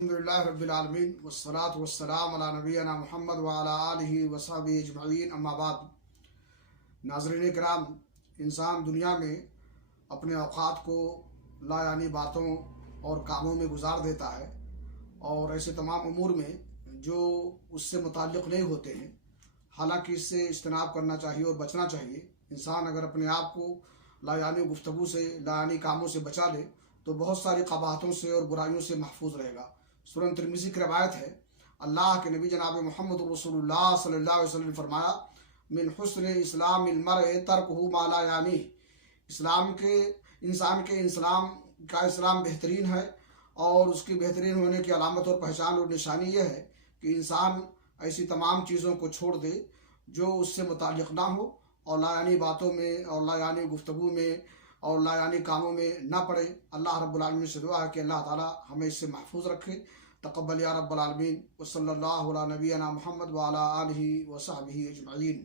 الحمدللہ رب العالمین والصلاة والسلام علی نبینا محمد وعلی آلہ وصحبہ اجمعین، اما بعد۔ ناظرین کرام، انسان دنیا میں اپنے اوقات کو لا یعنی باتوں اور کاموں میں گزار دیتا ہے، اور ایسے تمام امور میں جو اس سے متعلق نہیں ہوتے ہیں، حالانکہ اس سے اجتناب کرنا چاہیے اور بچنا چاہیے۔ انسان اگر اپنے آپ کو لا یعنی گفتگو سے، لا یعنی کاموں سے بچا لے تو بہت ساری قباحتوں سے اور برائیوں سے محفوظ رہے گا۔ سنن ترمذی کی روایت ہے، اللہ کے نبی جناب محمد رسول اللہ صلی اللہ علیہ وسلم نے فرمایا، من حسن اسلام المرء ترکہ ما لا یعنی، انسان کے اسلام بہترین ہے، اور اس کی بہترین ہونے کی علامت اور پہچان اور نشانی یہ ہے کہ انسان ایسی تمام چیزوں کو چھوڑ دے جو اس سے متعلق نہ ہو، اور لا یعنی باتوں میں اور لا یعنی گفتگو میں اور لا یعنی کاموں میں نہ پڑے۔ اللہ رب العالمین سے دعا ہے کہ اللہ تعالی ہمیں اس سے محفوظ رکھے۔ تقبل یا رب العالمین، وصلی اللہ علی نبینا محمد وعلی آلہ وصحبہ اجمعین۔